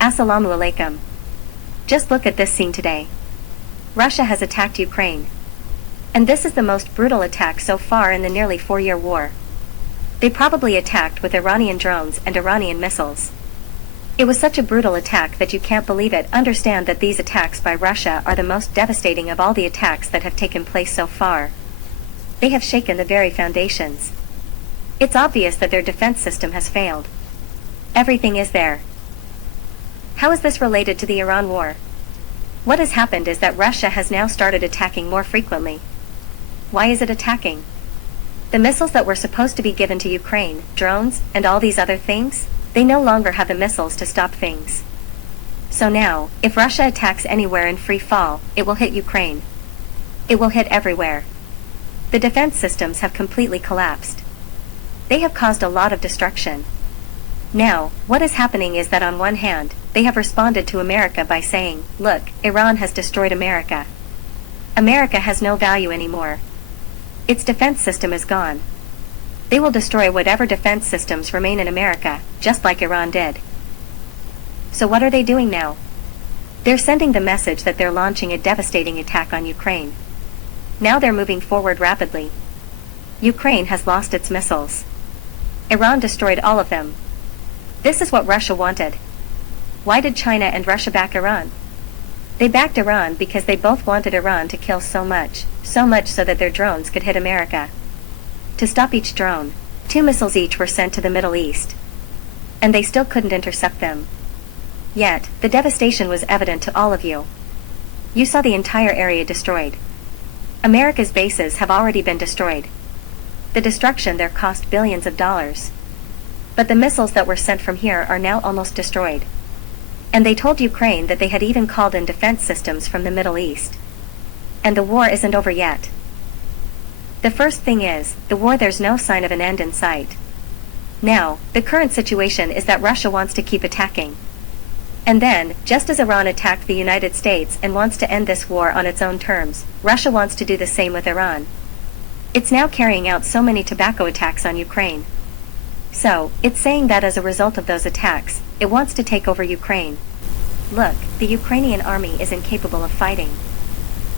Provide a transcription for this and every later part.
Assalamu alaikum. Just look at this scene today. Russia has attacked Ukraine. And this is the most brutal attack so far in the nearly 4-year war. They probably attacked with Iranian drones and Iranian missiles. It was such a brutal attack that you can't believe it. Understand that these attacks by Russia are the most devastating of all the attacks that have taken place so far. They have shaken the very foundations. It's obvious that their defense system has failed. Everything is there. How is this related to the Iran war? What has happened is that Russia has now started attacking more frequently. Why is it attacking? The missiles that were supposed to be given to Ukraine, drones, and all these other things, they no longer have the missiles to stop things. So now, if Russia attacks anywhere in free fall, it will hit Ukraine. It will hit everywhere. The defense systems have completely collapsed. They have caused a lot of destruction. Now, what is happening is that on one hand, they have responded to America by saying, look, Iran has destroyed America. America has no value anymore. Its defense system is gone. They will destroy whatever defense systems remain in America, just like Iran did. So what are they doing now? They're sending the message that they're launching a devastating attack on Ukraine. Now they're moving forward rapidly. Ukraine has lost its missiles. Iran destroyed all of them. This is what Russia wanted. Why did China and Russia back Iran? They backed Iran because they both wanted Iran to kill so much so that their drones could hit America. To stop each drone, 2 missiles each were sent to the Middle East. And they still couldn't intercept them. Yet, the devastation was evident to all of you. You saw the entire area destroyed. America's bases have already been destroyed. The destruction there cost billions of dollars. But the missiles that were sent from here are now almost destroyed. And they told Ukraine that they had even called in defense systems from the Middle East. And the war isn't over yet. The first thing is, the war, there's no sign of an end in sight. Now, the current situation is that Russia wants to keep attacking. And then, just as Iran attacked the United States and wants to end this war on its own terms, Russia wants to do the same with Iran. It's now carrying out so many tobacco attacks on Ukraine. So, it's saying that as a result of those attacks, it wants to take over Ukraine. Look, the Ukrainian army is incapable of fighting.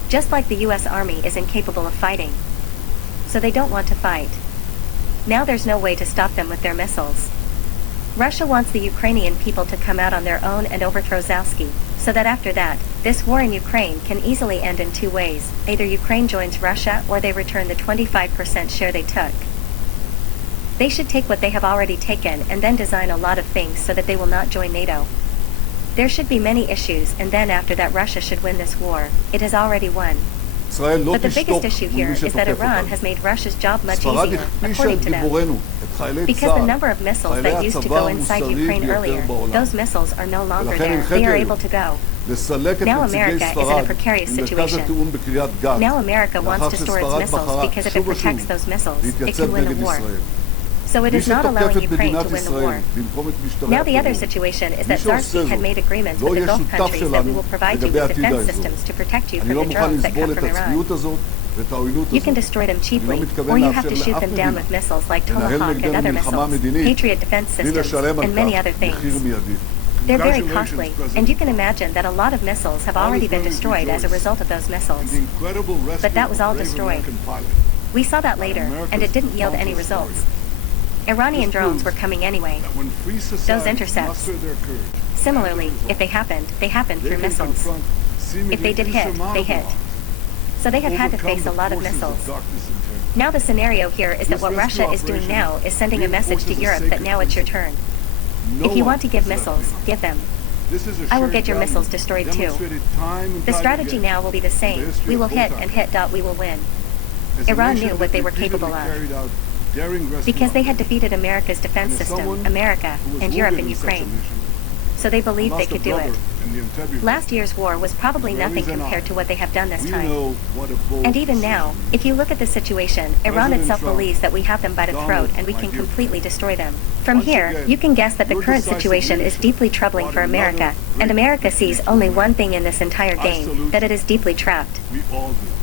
Just like the US army is incapable of fighting. So they don't want to fight. Now there's no way to stop them with their missiles. Russia wants the Ukrainian people to come out on their own and overthrow Zelensky, so that after that, this war in Ukraine can easily end in 2 ways. Either Ukraine joins Russia or they return the 25% share they took. They should take what they have already taken and then design a lot of things so that they will not join NATO. There should be many issues, and then after that Russia should win this war. It has already won. But the biggest issue here is that Iran has made Russia's job much easier, according to them. Because the number of missiles that used to go inside Ukraine earlier, those missiles are no longer there. They are able to go. Now America is in a precarious situation. Now America wants to store its missiles because if it protects those missiles, it can win the war. So it is not allowing Ukraine to win the war. Now the other situation is that Zelensky had made agreements with the Gulf countries that we will provide you with defense systems to protect you from the drones that come from Iran. You can destroy them cheaply, or you have to shoot them down with missiles like Tomahawk and other missiles, Patriot defense systems, and many other things. They're very costly, and you can imagine that a lot of missiles have already been destroyed as a result of those missiles. But that was all destroyed. We saw that later, and it didn't yield any results. Iranian drones were coming anyway. Those intercepts. Similarly, if they happened through missiles. If they did hit, they hit. So they have had to face a lot of missiles. Now the scenario here is that what Russia is doing now is sending a message to Europe that now it's your turn. If you want to give missiles, give them. I will get your missiles destroyed too. The strategy now will be the same. We will hit and hit. We will win. Iran knew what they were capable of. Because they had defeated America's defense system, America, and Europe and Ukraine. So they believed they could do it. Last year's war was probably nothing compared to what they have done this time. And even now, if you look at the situation, Iran itself believes that we have them by the throat and we can completely destroy them. From here, you can guess that the current situation is deeply troubling for America, and America sees only one thing in this entire game, that it is deeply trapped.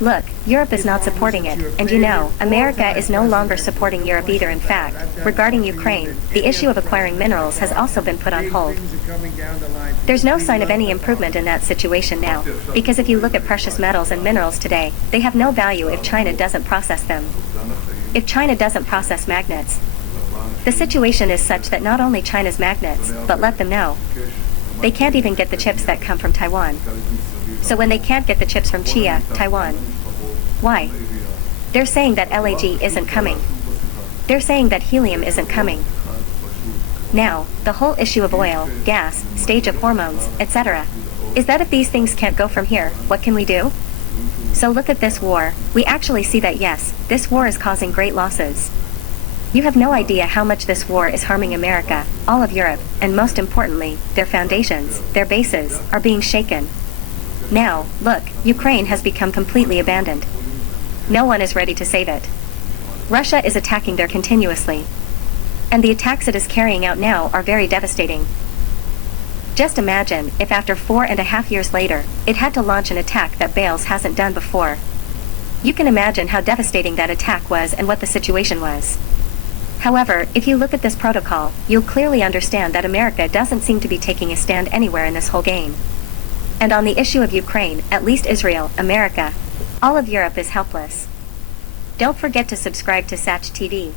Look, Europe is not supporting it, and you know, America is no longer supporting Europe either. In fact, regarding Ukraine, the issue of acquiring minerals has also been put on hold. There's no sign of any improvement in that situation now, because if you look at precious metals and minerals today, they have no value if China doesn't process them. If China doesn't process magnets, the situation is such that not only China's magnets, but let them know, they can't even get the chips that come from Taiwan. So when they can't get the chips from Chia, Taiwan, why? They're saying that LAG isn't coming. They're saying that helium isn't coming. Now, the whole issue of oil, gas, stage of hormones, etc. is that if these things can't go from here, what can we do? So look at this war. We actually see that yes, this war is causing great losses. You have no idea how much this war is harming America, all of Europe, and most importantly, their foundations, their bases, are being shaken. Now, look, Ukraine has become completely abandoned. No one is ready to save it. Russia is attacking there continuously. And the attacks it is carrying out now are very devastating. Just imagine if after 4.5 years later, it had to launch an attack that Bales hasn't done before. You can imagine how devastating that attack was and what the situation was. However, if you look at this protocol, you'll clearly understand that America doesn't seem to be taking a stand anywhere in this whole game. And on the issue of Ukraine, at least Israel, America, all of Europe is helpless. Don't forget to subscribe to SACH TV.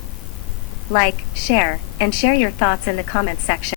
Like, share, and share your thoughts in the comments section.